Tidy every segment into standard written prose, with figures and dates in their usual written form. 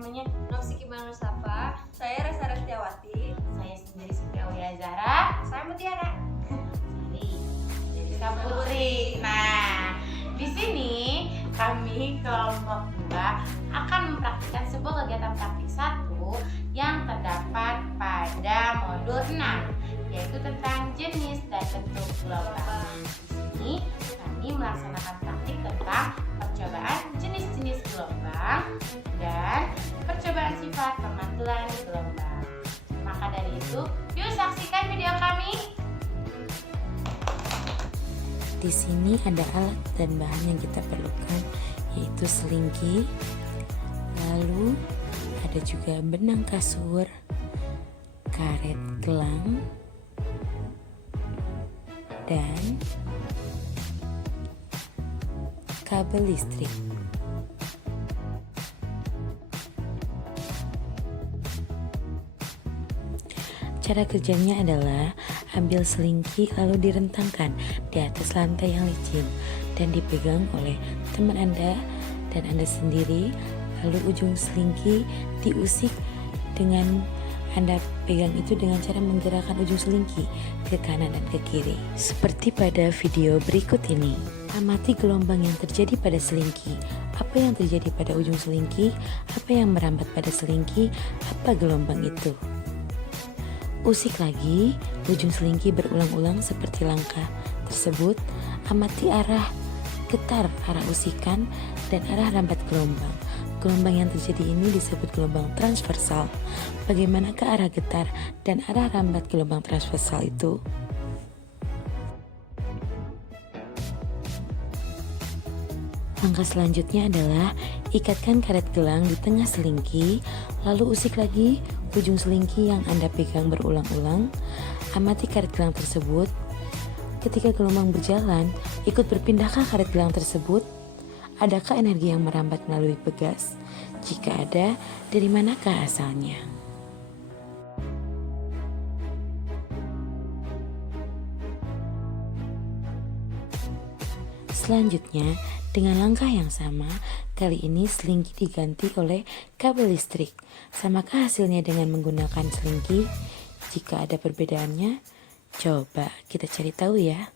namanya? Noksiki Safa. Saya Resa Restiawati. Saya sendiri Siti Zara. Saya Mutiara. Jadi Putri. Nah, di sini kami kelompok 2 akan mempraktikkan sebuah kegiatan praktik 1 yang terdapat pada modul 6, yaitu tentang jenis dan bentuk gelombang. Di sini kami melaksanakan praktik tentang percobaan jenis-jenis gelombang dan percobaan sifat pemantulan gelombang. Maka dari itu, yuk saksikan video kami. Di sini ada alat dan bahan yang kita perlukan, yaitu selingki, lalu ada juga benang kasur, karet gelang, dan kabel listrik. Cara kerjanya adalah ambil selingki lalu direntangkan di atas lantai yang licin dan dipegang oleh teman Anda dan Anda sendiri. Lalu ujung selingki diusik dengan Anda pegang itu dengan cara menggerakkan ujung selingki ke kanan dan ke kiri. Seperti pada video berikut ini. Amati gelombang yang terjadi pada selingki. Apa yang terjadi pada ujung selingki? Apa yang merambat pada selingki? Apa gelombang itu? Usik lagi ujung selingki berulang-ulang seperti langkah tersebut. Amati arah getar, arah usikan, dan arah rambat gelombang. Gelombang yang terjadi ini disebut gelombang transversal. Bagaimanakah arah getar dan arah rambat gelombang transversal itu? Langkah selanjutnya adalah ikatkan karet gelang di tengah selingki, lalu usik lagi ujung selingki yang Anda pegang berulang-ulang. Amati karet gelang tersebut. Ketika gelombang berjalan, ikut berpindahkah karet gelang tersebut? Adakah energi yang merambat melalui pegas? Jika ada, dari manakah asalnya? Selanjutnya, dengan langkah yang sama, kali ini selingki diganti oleh kabel listrik. Samakah hasilnya dengan menggunakan selingki? Jika ada perbedaannya, coba kita cari tahu ya.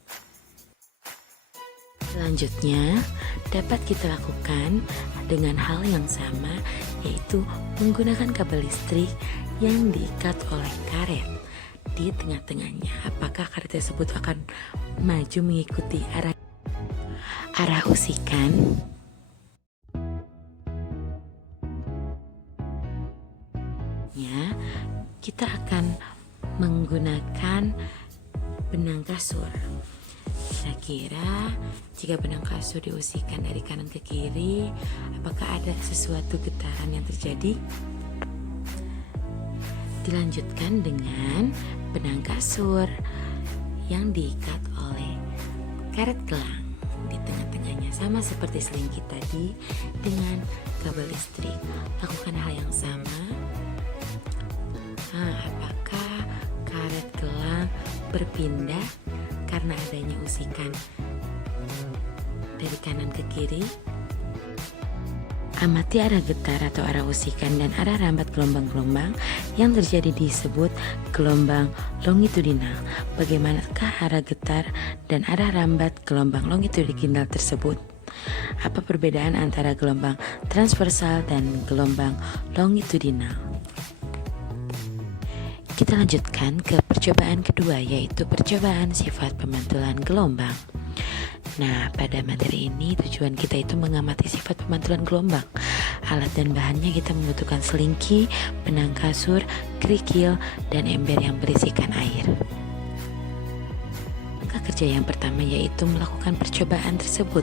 Selanjutnya, dapat kita lakukan dengan hal yang sama, yaitu menggunakan kabel listrik yang diikat oleh karet di tengah-tengahnya. Apakah karet tersebut akan maju mengikuti arah usikan? Kita akan menggunakan benang kasur. Kira-kira jika benang kasur diusikan dari kanan ke kiri, apakah ada sesuatu getaran yang terjadi? Dilanjutkan dengan benang kasur yang diikat oleh karet gelang di tengah-tengahnya, sama seperti selingki tadi dengan kabel listrik. Lakukan hal yang sama. Apakah karet gelang berpindah karena adanya usikan dari kanan ke kiri? Amati arah getar atau arah usikan dan arah rambat gelombang-gelombang yang terjadi disebut gelombang longitudinal. Bagaimanakah arah getar dan arah rambat gelombang longitudinal tersebut? Apa perbedaan antara gelombang transversal dan gelombang longitudinal? Kita lanjutkan ke percobaan kedua, yaitu percobaan sifat pemantulan gelombang. Nah, pada materi ini tujuan kita itu mengamati sifat pemantulan gelombang. Alat dan bahannya kita membutuhkan selingki, benang kasur, kerikil, dan ember yang berisikan air. Langkah kerja yang pertama yaitu melakukan percobaan tersebut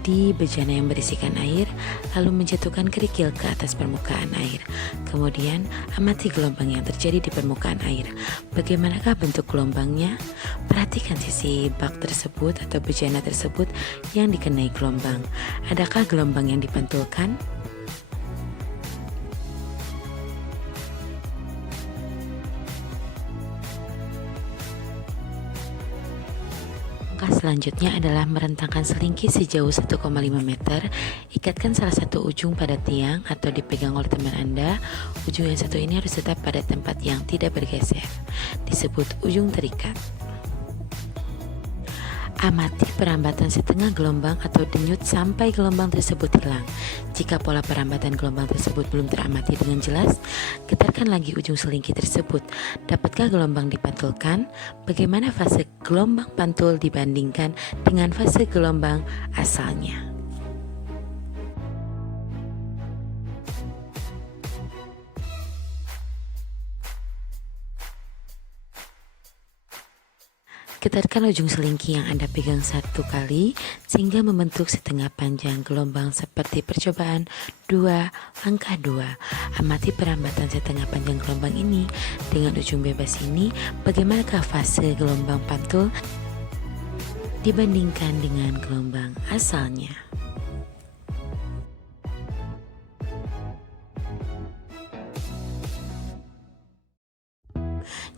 di bejana yang berisikan air, lalu menjatuhkan kerikil ke atas permukaan air. Kemudian amati gelombang yang terjadi di permukaan air. Bagaimanakah bentuk gelombangnya? Perhatikan sisi bak tersebut atau bejana tersebut yang dikenai gelombang. Adakah gelombang yang dipantulkan? Langkah selanjutnya adalah merentangkan selingki sejauh 1,5 meter. Ikatkan salah satu ujung pada tiang atau dipegang oleh teman Anda. Ujung yang satu ini harus tetap pada tempat yang tidak bergeser. Disebut ujung terikat. Amati perambatan setengah gelombang atau denyut sampai gelombang tersebut hilang. Jika pola perambatan gelombang tersebut belum teramati dengan jelas, getarkan lagi ujung selingki tersebut. Dapatkah gelombang dipantulkan? Bagaimana fase gelombang pantul dibandingkan dengan fase gelombang asalnya? Getarkan ujung selingki yang Anda pegang satu kali sehingga membentuk setengah panjang gelombang seperti percobaan 2, langkah 2. Amati perambatan setengah panjang gelombang ini. Dengan ujung bebas ini, bagaimanakah fase gelombang pantul dibandingkan dengan gelombang asalnya?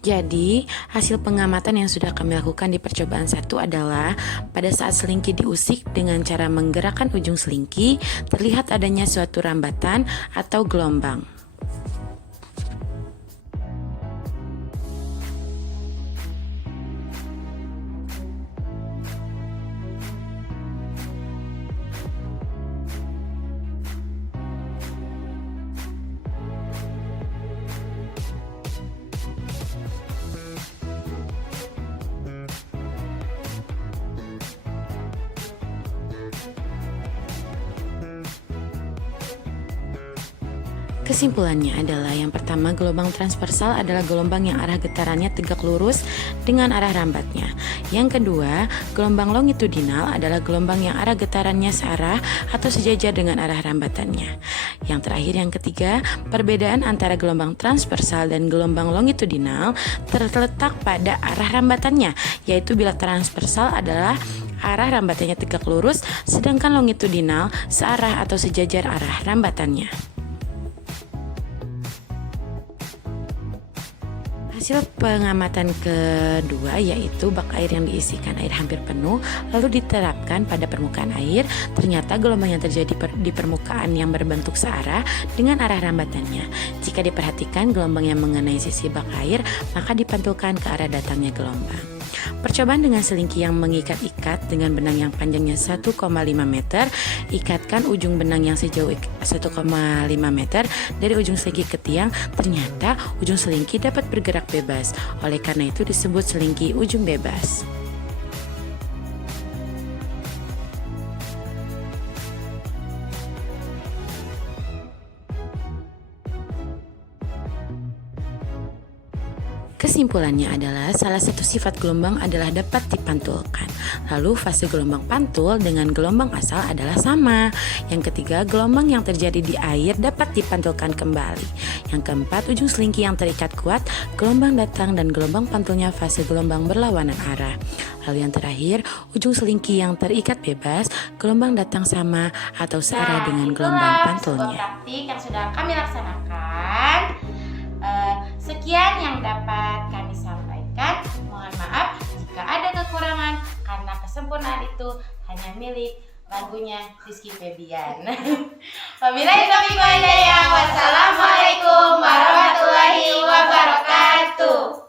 Jadi, hasil pengamatan yang sudah kami lakukan di percobaan 1 adalah pada saat selingki diusik dengan cara menggerakkan ujung selingki, terlihat adanya suatu rambatan atau gelombang. Kesimpulannya adalah yang pertama, gelombang transversal adalah gelombang yang arah getarannya tegak lurus dengan arah rambatnya. Yang kedua, gelombang longitudinal adalah gelombang yang arah getarannya searah atau sejajar dengan arah rambatannya. Yang terakhir, yang ketiga, perbedaan antara gelombang transversal dan gelombang longitudinal terletak pada arah rambatannya, yaitu bila transversal adalah arah rambatannya tegak lurus, sedangkan longitudinal searah atau sejajar arah rambatannya. Hasil pengamatan kedua yaitu bak air yang diisikan air hampir penuh lalu diterapkan pada permukaan air. Ternyata gelombang yang terjadi di permukaan yang berbentuk searah dengan arah rambatannya. Jika diperhatikan gelombang yang mengenai sisi bak air, maka dipantulkan ke arah datangnya gelombang. Percobaan dengan selingki yang mengikat-ikat dengan benang yang panjangnya 1,5 meter. Ikatkan ujung benang yang sejauh 1,5 meter dari ujung selingki ke tiang. Ternyata ujung selingki dapat bergerak bebas. Oleh karena itu disebut selingki ujung bebas. Kesimpulannya adalah salah satu sifat gelombang adalah dapat dipantulkan. Lalu fase gelombang pantul dengan gelombang asal adalah sama. Yang ketiga, gelombang yang terjadi di air dapat dipantulkan kembali. Yang keempat, ujung selingki yang terikat kuat, gelombang datang dan gelombang pantulnya fase gelombang berlawanan arah. Lalu yang terakhir, ujung selingki yang terikat bebas, gelombang datang sama atau searah dengan gelombang pantulnya. Sebuah praktik yang sudah kami laksanakan. Sekian yang dapat kami sampaikan. Mohon maaf jika ada kekurangan karena kesempurnaan itu hanya milik lagunya Rizky Febian. Wabillahi taufiq wal hidayah. Wassalamualaikum warahmatullahi wabarakatuh.